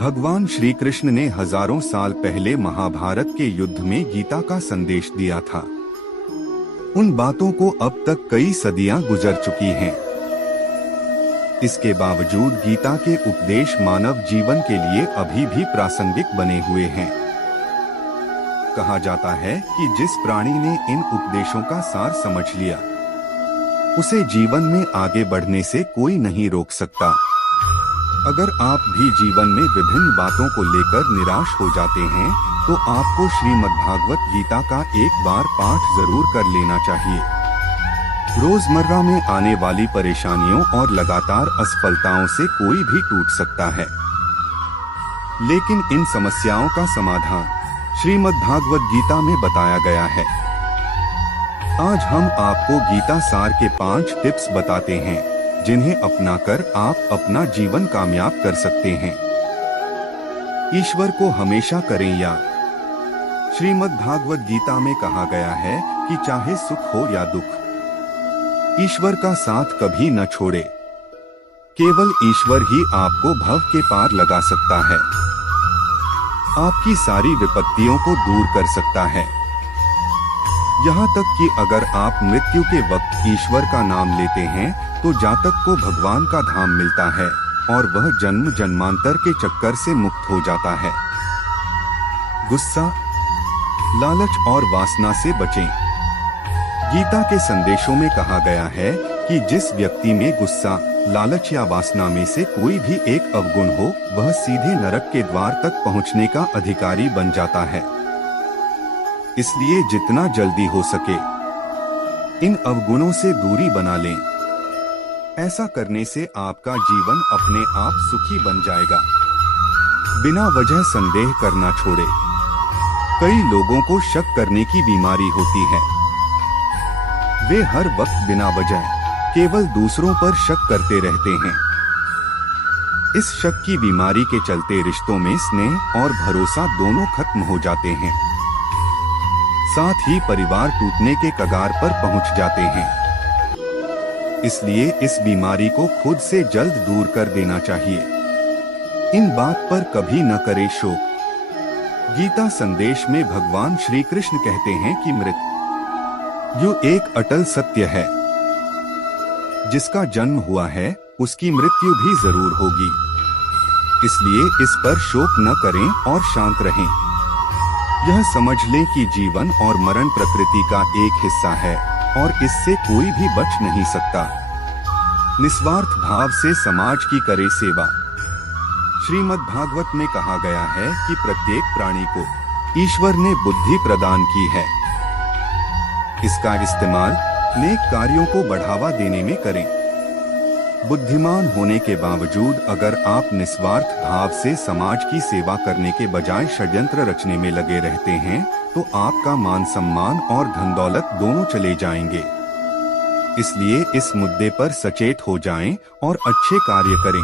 भगवान श्री कृष्ण ने हजारों साल पहले महाभारत के युद्ध में गीता का संदेश दिया था। उन बातों को अब तक कई सदियां गुजर चुकी हैं। इसके बावजूद गीता के उपदेश मानव जीवन के लिए अभी भी प्रासंगिक बने हुए हैं। कहा जाता है कि जिस प्राणी ने इन उपदेशों का सार समझ लिया, उसे जीवन में आगे बढ़ने से कोई नहीं रोक सकता। अगर आप भी जीवन में विभिन्न बातों को लेकर निराश हो जाते हैं, तो आपको श्रीमद्भागवत गीता का एक बार पाठ जरूर कर लेना चाहिए। रोजमर्रा में आने वाली परेशानियों और लगातार असफलताओं से कोई भी टूट सकता है, लेकिन इन समस्याओं का समाधान श्रीमद्भागवत गीता में बताया गया है। आज हम आपको गीता सार के 5 टिप्स बताते हैं, जिन्हें अपनाकर आप अपना जीवन कामयाब कर सकते हैं। ईश्वर को हमेशा करें याद। श्रीमद्भागवत गीता में कहा गया है कि चाहे सुख हो या दुख, ईश्वर का साथ कभी न छोड़े। केवल ईश्वर ही आपको भव के पार लगा सकता है, आपकी सारी विपत्तियों को दूर कर सकता है। यहाँ तक कि अगर आप मृत्यु के वक्त ईश्वर का नाम लेते हैं, तो जातक को भगवान का धाम मिलता है और वह जन्म जन्मांतर के चक्कर से मुक्त हो जाता है। गुस्सा, लालच और वासना से बचें। गीता के संदेशों में कहा गया है कि जिस व्यक्ति में गुस्सा, लालच या वासना में से कोई भी एक अवगुण हो, वह सीधे नरक के द्वार तक पहुंचने का अधिकारी बन जाता है। इसलिए जितना जल्दी हो सके इन अवगुणों से दूरी बना लें। ऐसा करने से आपका जीवन अपने आप सुखी बन जाएगा। बिना वजह संदेह करना छोड़े। कई लोगों को शक करने की बीमारी होती है। वे हर वक्त बिना वजह केवल दूसरों पर शक करते रहते हैं। इस शक की बीमारी के चलते रिश्तों में स्नेह और भरोसा दोनों खत्म हो जाते हैं। साथ ही परिवार टूटने के कगार पर पहुंच जाते हैं। इसलिए इस बीमारी को खुद से जल्द दूर कर देना चाहिए। इन बात पर कभी न करे शोक। गीता संदेश में भगवान श्री कृष्ण कहते हैं कि मृत्यु एक अटल सत्य है। जिसका जन्म हुआ है, उसकी मृत्यु भी जरूर होगी। इसलिए इस पर शोक न करें और शांत रहें। यह समझ लें कि जीवन और मरण प्रकृति का एक हिस्सा है और इससे कोई भी बच नहीं सकता। निस्वार्थ भाव से समाज की करे सेवा। श्रीमद्भागवत में कहा गया है कि प्रत्येक प्राणी को ईश्वर ने बुद्धि प्रदान की है। इसका इस्तेमाल नेक कार्यों को बढ़ावा देने में करें। बुद्धिमान होने के बावजूद अगर आप निस्वार्थ भाव से समाज की सेवा करने के बजाय षड्यंत्र रचने में लगे रहते हैं, तो आपका मान सम्मान और धन दौलत दोनों चले जाएंगे। इसलिए इस मुद्दे पर सचेत हो जाएं और अच्छे कार्य करें।